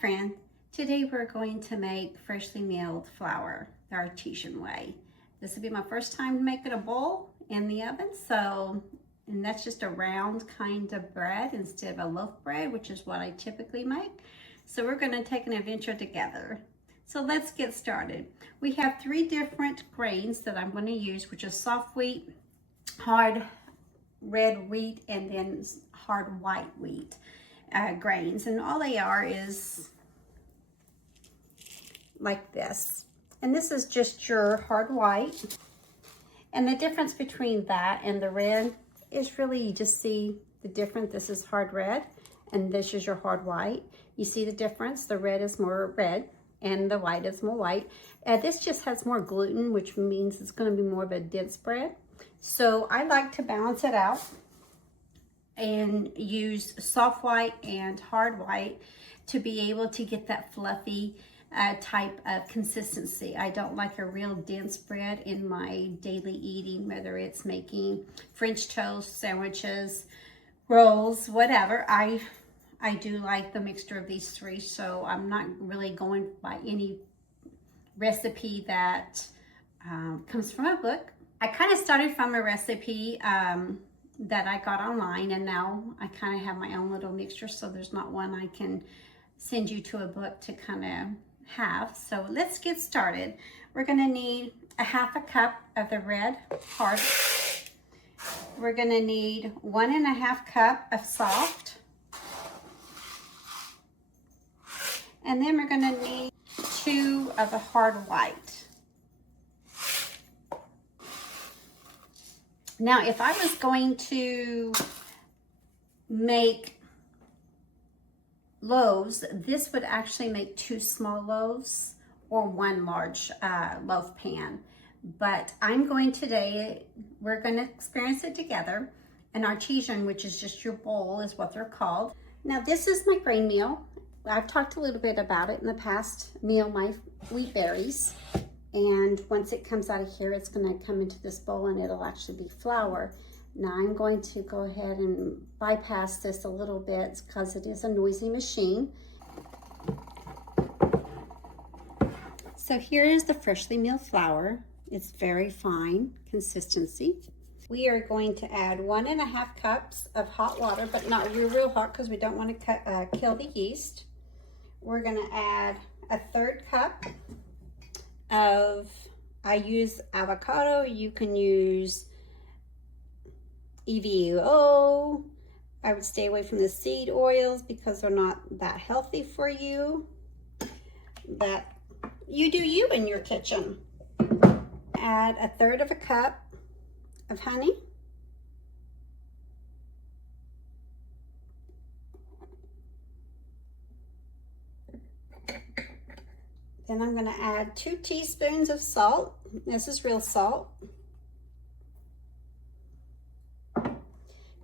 friend. Today we're going to make freshly milled flour the artesian way. This will be my first time making a bowl in the oven, and that's just a round kind of bread instead of a loaf bread, which is what I typically make. So we're going to take an adventure together. So let's get started. We have 3 different grains that I'm going to use, which is soft wheat, hard red wheat, and then hard white wheat grains. And all they are is like this. And this is just your hard white. And the difference between that and the red is really, you just see the difference. This is hard red and this is your hard white. You see the difference? The red is more red and the white is more white. This just has more gluten, which means it's going to be more of a dense bread. So I like to balance it out and use soft white and hard white to be able to get that fluffy type of consistency. I don't like a real dense bread in my daily eating, whether it's making French toast, sandwiches, rolls, whatever. I do like the mixture of these 3, so I'm not really going by any recipe that comes from a book. I kind of started from a recipe that I got online, and now I kind of have my own little mixture, so there's not one I can send you to a book to kind of have. So let's get started. We're going to need a 1/2 cup of the red hard. We're going to need 1 1/2 cup of soft. And then we're going to need 2 of the hard white. Now, if I was going to make loaves, this would actually make 2 small loaves or 1 large loaf pan. But I'm going today, we're going to experience it together. An artesian, which is just your bowl, is what they're called. Now, this is my grain meal. I've talked a little bit about it in the past. Meal my wheat berries. And once it comes out of here, it's going to come into this bowl and it'll actually be flour. Now I'm going to go ahead and bypass this a little bit because it is a noisy machine. So here is the freshly milled flour. It's very fine consistency. We are going to add 1 1/2 cups of hot water, but not real hot because we don't want to kill the yeast. We're going to add a 1/3 cup of, I use avocado. You can use EVO. I would stay away from the seed oils because they're not that healthy for you. But you do you in your kitchen. Add a 1/3 cup of honey. Then I'm going to add 2 teaspoons of salt. This is real salt.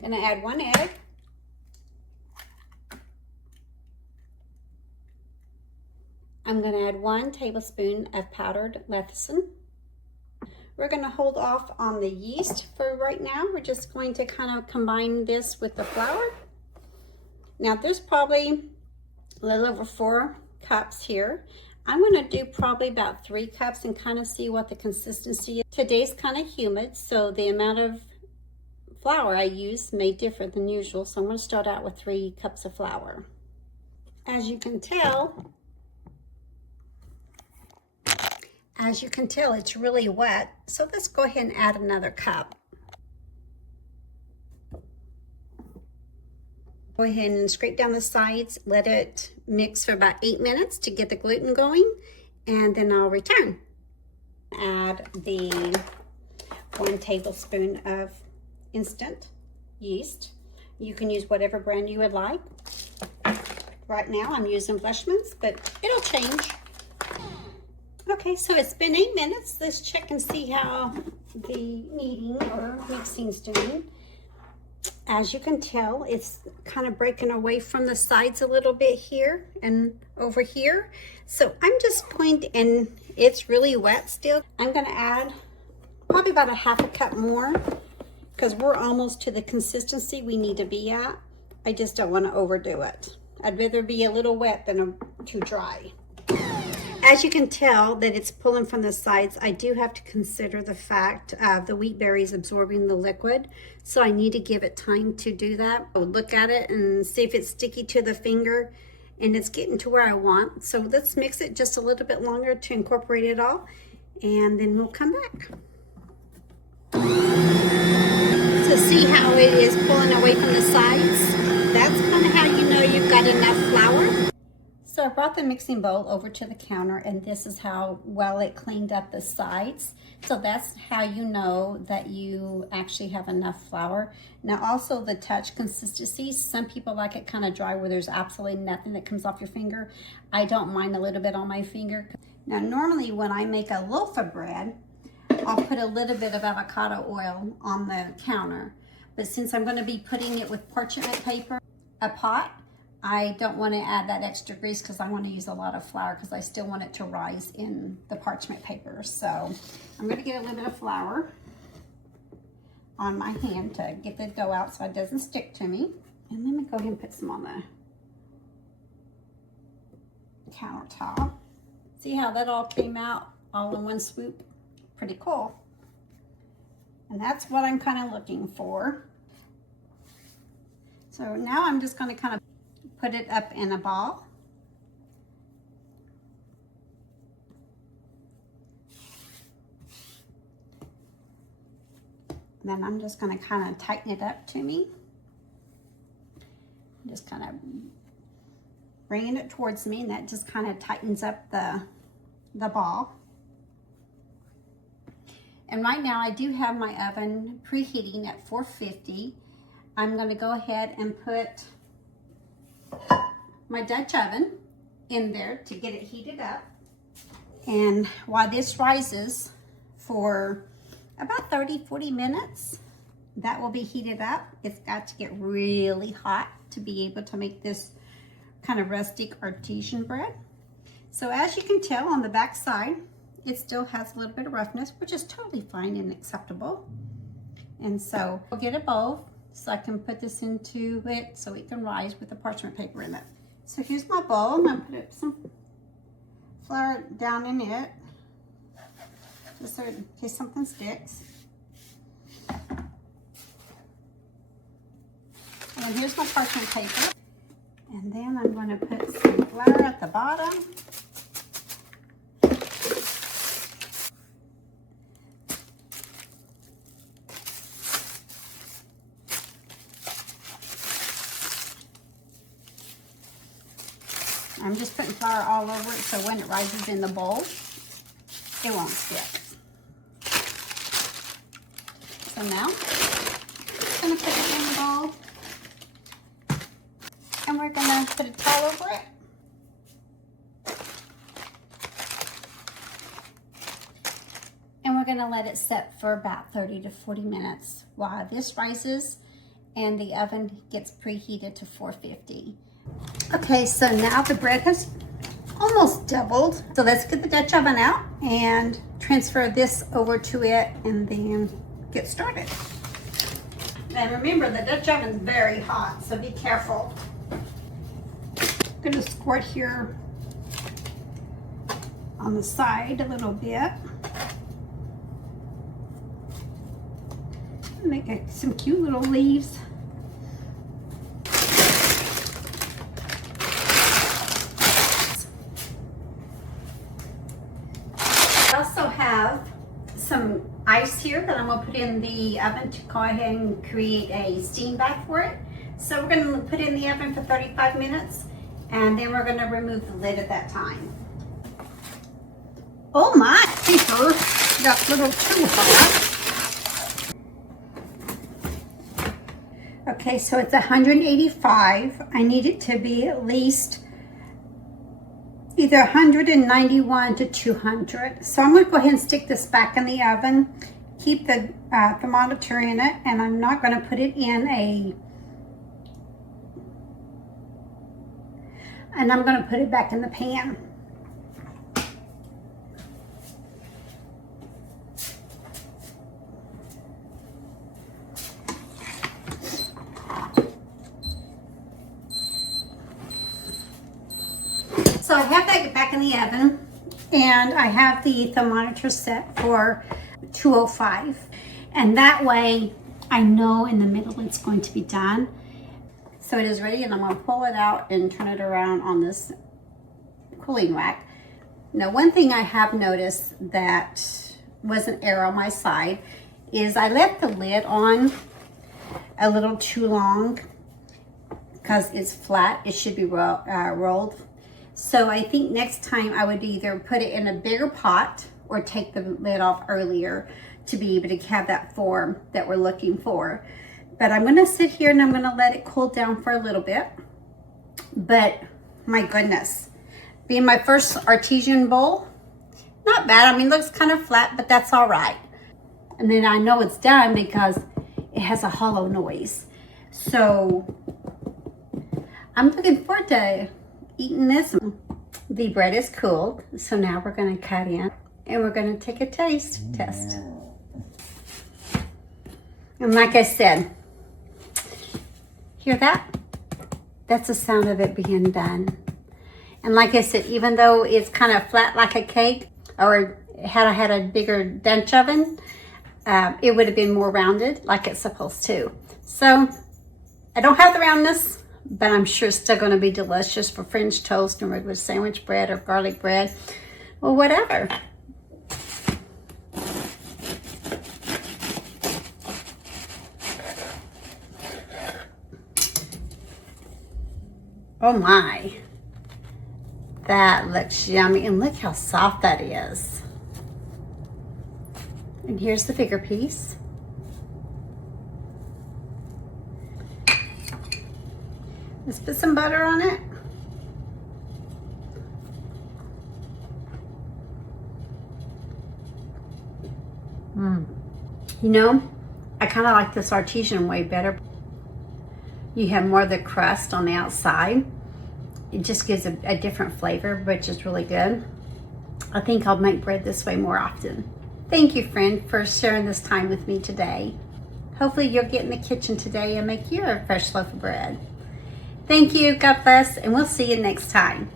Gonna add 1 egg. I'm gonna add 1 tablespoon of powdered lethicen. We're gonna hold off on the yeast for right now. We're just going to kind of combine this with the flour. Now there's probably a little over 4 cups here. I'm gonna do probably about 3 cups and kind of see what the consistency is. Today's kind of humid, so the amount of flour I use may differ than usual, so I'm going to start out with 3 cups of flour. As you can tell, it's really wet, so let's go ahead and add another cup. Go ahead and scrape down the sides, let it mix for about 8 minutes to get the gluten going, and then I'll return. Add the 1 tablespoon of instant yeast. You can use whatever brand you would like. Right now I'm using Fleshman's, but it'll change. Okay, so it's been 8 minutes. Let's check and see how the kneading or mixing's doing. As you can tell, it's kind of breaking away from the sides a little bit here and over here. So I'm just going to, and it's really wet still. I'm going to add probably about a 1/2 cup more because we're almost to the consistency we need to be at. I just don't want to overdo it. I'd rather be a little wet than to dry. As you can tell that it's pulling from the sides, I do have to consider the fact of the wheat berries absorbing the liquid. So I need to give it time to do that. I'll look at it and see if it's sticky to the finger and it's getting to where I want. So let's mix it just a little bit longer to incorporate it all, and then we'll come back. So see how it is pulling away from the sides? That's kind of how you know you've got enough flour. So I brought the mixing bowl over to the counter, and this is how well it cleaned up the sides. So that's how you know that you actually have enough flour. Now also the touch consistency. Some people like it kind of dry where there's absolutely nothing that comes off your finger. I don't mind a little bit on my finger. Now normally when I make a loaf of bread, I'll put a little bit of avocado oil on the counter. But since I'm going to be putting it with parchment paper, a pot, I don't want to add that extra grease because I want to use a lot of flour because I still want it to rise in the parchment paper. So I'm going to get a little bit of flour on my hand to get the dough out so it doesn't stick to me. And let me go ahead and put some on the countertop. See how that all came out all in one swoop? Pretty cool. And that's what I'm kind of looking for. So now I'm just going to kind of put it up in a ball. Then I'm just going to kind of tighten it up to me. Just kind of bringing it towards me, and that just kind of tightens up the ball. And right now I do have my oven preheating at 450. I'm going to go ahead and put my Dutch oven in there to get it heated up. And while this rises for about 30-40 minutes, that will be heated up. It's got to get really hot to be able to make this kind of rustic artesian bread. So as you can tell on the back side, it still has a little bit of roughness, which is totally fine and acceptable. And so I'll get a bowl so I can put this into it so it can rise with the parchment paper in it. So here's my bowl. I'm going to put some flour down in it, just so in case something sticks. And here's my parchment paper. And then I'm going to put some flour at the bottom. I'm just putting flour all over it so when it rises in the bowl, it won't stick. So now, I'm going to put it in the bowl, and we're going to put a towel over it. And we're going to let it set for about 30 to 40 minutes while this rises and the oven gets preheated to 450. Okay, so now the bread has almost doubled. So let's get the Dutch oven out and transfer this over to it and then get started. And remember, the Dutch oven is very hot, so be careful. I'm going to squirt here on the side a little bit. Make some cute little leaves. I also have some ice here that I'm going to put in the oven to go ahead and create a steam bath for it. So we're going to put it in the oven for 35 minutes and then we're going to remove the lid at that time. Oh my, paper got a little too hot. Okay, so it's 185. I need it to be at least either 191 to 200. So I'm going to go ahead and stick this back in the oven, keep the thermometer in it, and I'm not going to put it in and I'm going to put it back in the pan. So So I have that back in the oven, and I have the thermometer set for 205. And that way I know in the middle it's going to be done. So it is ready, and I'm going to pull it out and turn it around on this cooling rack. Now, one thing I have noticed that was an error on my side is I left the lid on a little too long because it's flat. It should be rolled. So I think next time I would either put it in a bigger pot or take the lid off earlier to be able to have that form that we're looking for. But I'm gonna sit here and I'm gonna let it cool down for a little bit. But my goodness, being my first artesian bowl, not bad. I mean, it looks kind of flat, but that's all right. And then I know it's done because it has a hollow noise. So I'm looking forward to eating this. The bread is cooled, so now we're gonna cut in and we're gonna take a taste test. And like I said, hear that? That's the sound of it being done. And like I said, even though it's kind of flat like a cake, or had I had a bigger Dutch oven, it would have been more rounded like it's supposed to. So I don't have the roundness, but I'm sure it's still going to be delicious for French toast and regular sandwich bread or garlic bread or whatever. Oh my, that looks yummy, and look how soft that is. And here's the bigger piece. Let's put some butter on it. You know, I kind of like this artesian way better. You have more of the crust on the outside. It just gives a different flavor, which is really good. I think I'll make bread this way more often. Thank you, friend, for sharing this time with me today. Hopefully you'll get in the kitchen today and make your fresh loaf of bread. Thank you, God bless, and we'll see you next time.